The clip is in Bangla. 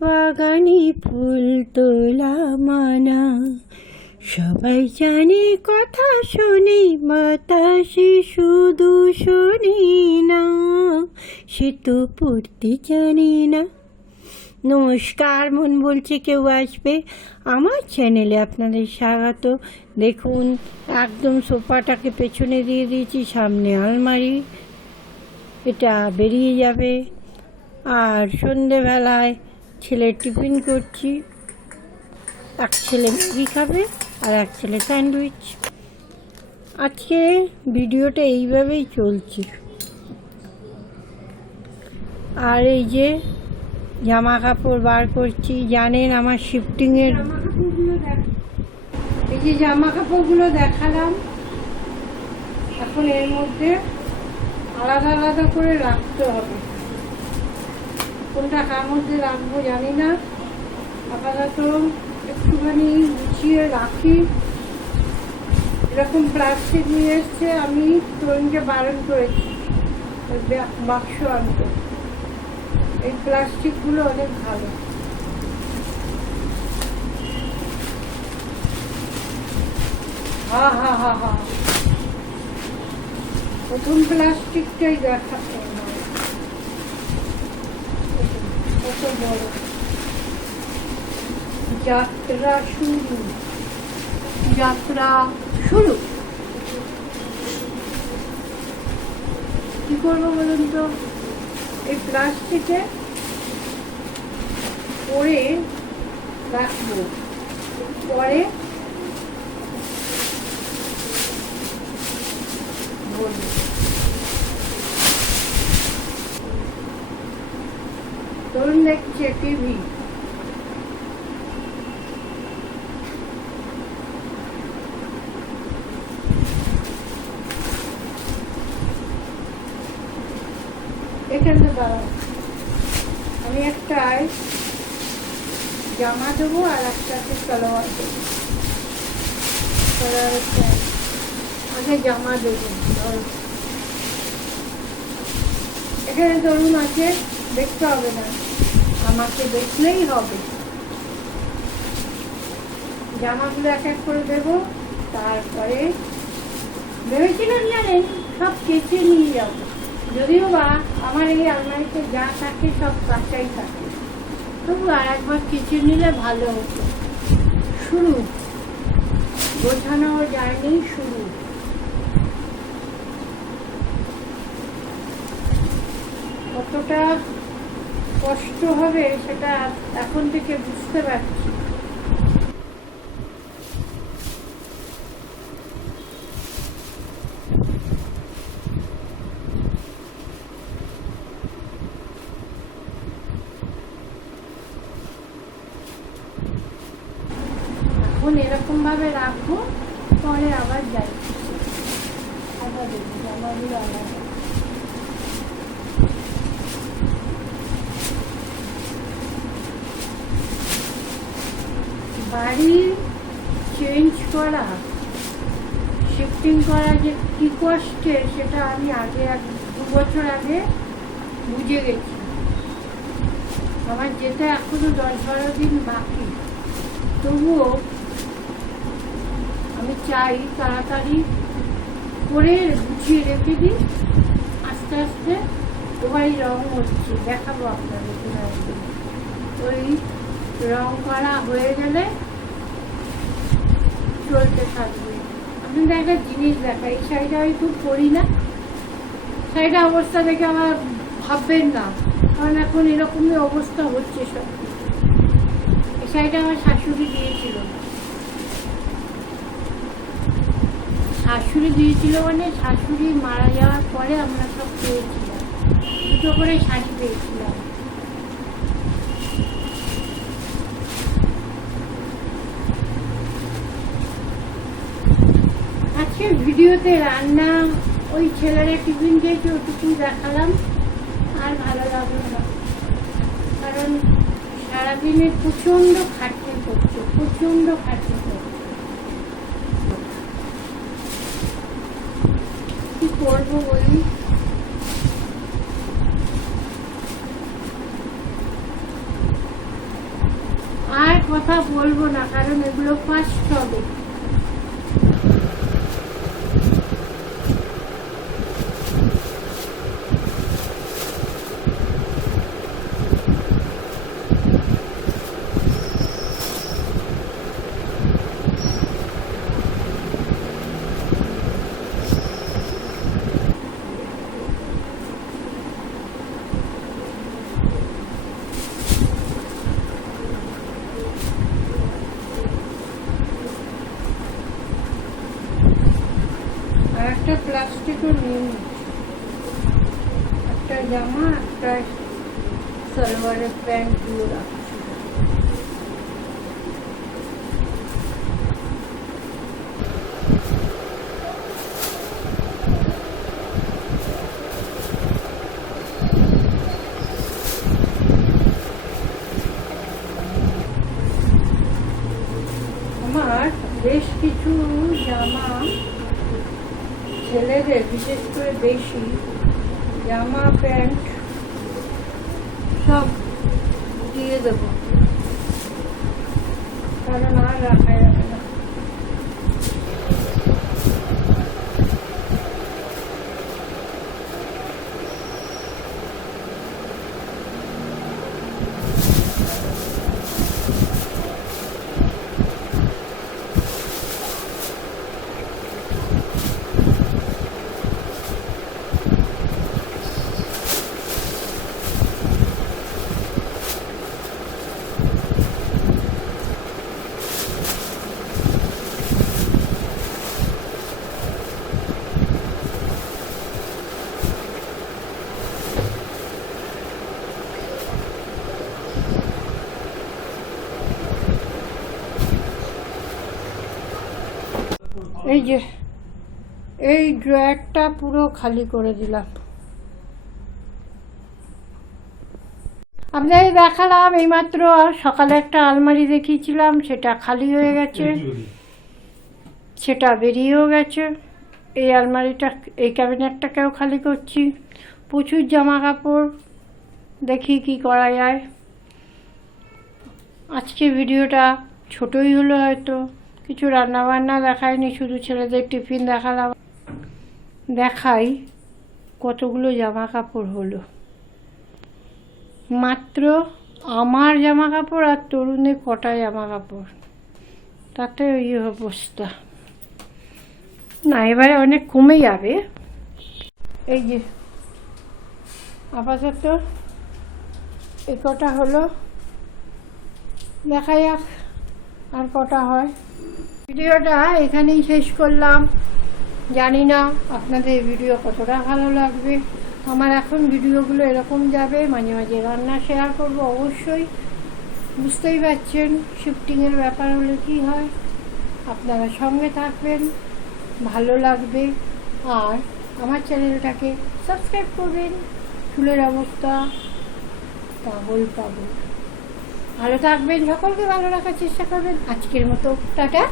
বাগানে ফুল তোলা মানা। সবাই জানে কথা শোনে, বাতাসে শুধু শোনে না। সে তো পড়তে জানে না। নমস্কার, মন বলছে কেউ আসবে? আমার চ্যানেলে আপনাদের স্বাগত। দেখুন, একদম সোফাটাকে পেছনে দিয়ে দিয়েছি, সামনে আলমারি। এটা বেরিয়ে যাবে। আর সন্ধেবেলায় ছেলে টিফিন করছি, এক ছেলে ম্যাগি খাবে আর এক ছেলে স্যান্ডউইচ। আজকে ভিডিওটা এইভাবেই চলছে। আর এই যে জামা কাপড় বার করছি, জানেন আমার শিফটিংয়ের এই যে জামা কাপড়গুলো দেখালাম, এখন এর মধ্যে আলাদা আলাদা করে রাখতে হবে। কোনটা কার মধ্যে রাখব জানি না। আপাতত একটুখানি গুছিয়ে রাখি। এরকম প্লাস্টিক নিয়ে এসছে, আমি তরুণকে বারণ করেছি। বাক্স আনতে। এই প্লাস্টিকগুলো অনেক ভালো। হা হা হা হা। প্রথম প্লাস্টিকটাই দেখা। বড় যাত্রা শুরু। যাত্রা শুরু কি করব বলুন তো? এই প্লাস্টিকে পরে রাখব পরে ধরুন দেখছে টিভি এখানে দাঁড়াও। আমি একটাই জামা দেবো আর একটাতে সালোয়ার দেবো। আগে জামা দেবো। ধরো। এখানে ধরুন আছে দেখতে হবে না। আমাকে দেখলেই হবে। জামাগুলো এক এক করে দেবো, তারপরে ভেবেছিলাম জানেন সব কেচে নিয়ে যাব। যদিও বা আমার এই আলমারিতে যা থাকে সব কাঁচাই থাকে। তবু আর একবার কেচে নিলে ভালো হতো। শুরু। গোছানো যায়নি, শুরু। কতটা কষ্ট হবে সেটা এখন থেকে বুঝতে পারছি। এখন এরকম ভাবে রাখব, পরে আবার যাই। আবার দেখি জামাগুলো বাড়ি চেঞ্জ করা শিফটিং করা যে কি কষ্টের সেটা আমি আগে এক দু বছর আগে বুঝে গেছি। আমার যেতে এখনও দশ বারো দিন বাকি, তবুও আমি চাই তাড়াতাড়ি করে গুছিয়ে রেখে দিই, আস্তে আস্তে ওই রং হচ্ছে, দেখাবো আপনাদের ওই রং করা হয়ে গেলে চলতে থাকবে। আপনাদের একটা জিনিস দেখা এই শাড়িটা আমি খুব পরি না। শাড়িটা অবস্থা দেখে আমার ভাববেন না, কারণ এখন এরকমই অবস্থা হচ্ছে সব এই শাড়িটা আমার শাশুড়ি দিয়েছিল। শাশুড়ি দিয়েছিল মানে শাশুড়ি মারা যাওয়ার পরে আমরা সব পেয়েছিলাম। দুটো করে শাড়ি পেয়েছিলাম। আজকের ভিডিওতে রান্না, ওই ছেলেরা টিফিন খেয়েছে ওটুকুই দেখালাম। আর ভালো লাগল না। কারণ সারাদিনে প্রচণ্ড খাটনি করছে, প্রচণ্ড খাটনি করছে। কি করব বলি আর কথা বলব না, কারণ এগুলো ফার্স্ট হবে আর একটা প্লাস্টিকও নিয়ে একটা জামা একটা সালোয়ারের প্যান্ট দিয়ে রাখছি আমার বেশ কিছু জামা ছেলেদের বিশেষ করে বেশি জামা প্যান্ট সব দিয়ে দেবো। কারণ আর রাখা যাবে না এই যে, এই ড্রয়ারটা পুরো খালি করে দিলাম। আপনাদের দেখালাম এইমাত্র সকালে একটা আলমারি দেখিয়েছিলাম, সেটা খালি হয়ে গেছে। সেটা বেরিয়েও গেছে। এই আলমারিটা, এই ক্যাবিনেটটাকেও খালি করছি। প্রচুর জামা কাপড় দেখি কি করা যায়। আজকে ভিডিওটা ছোটই হলো হয়তো। কিছু রান্না রান্নাবান্না দেখায়নি শুধু ছেলেদের টিফিন দেখালাম। দেখাই কতগুলো জামা কাপড় হলো। মাত্র আমার জামা কাপড় আর তরুণের কটা জামা কাপড় তাতে ওই অবস্থা। না, এবারে অনেক কমে যাবে। এই যে আপাতত এই কটা হলো। দেখা যাক আর কটা হয়। ভিডিওটা এখানেই শেষ করলাম। জানি না আপনাদের ভিডিও কতটা ভালো লাগবে। আমার এখন ভিডিওগুলো এরকম যাবে, মাঝে মাঝে রান্না শেয়ার করব অবশ্যই। বুঝতেই পারছেন শিফটিংয়ের ব্যাপার হলে কি হয়। আপনারা সঙ্গে থাকবেন, ভালো লাগবে। আর আমার চ্যানেলটাকে সাবস্ক্রাইব করবেন, চুলের অবস্থা পাগল পাগল ভালো থাকবেন, সকলকে ভালো রাখার চেষ্টা করবেন। আজকের মতো, টাটা।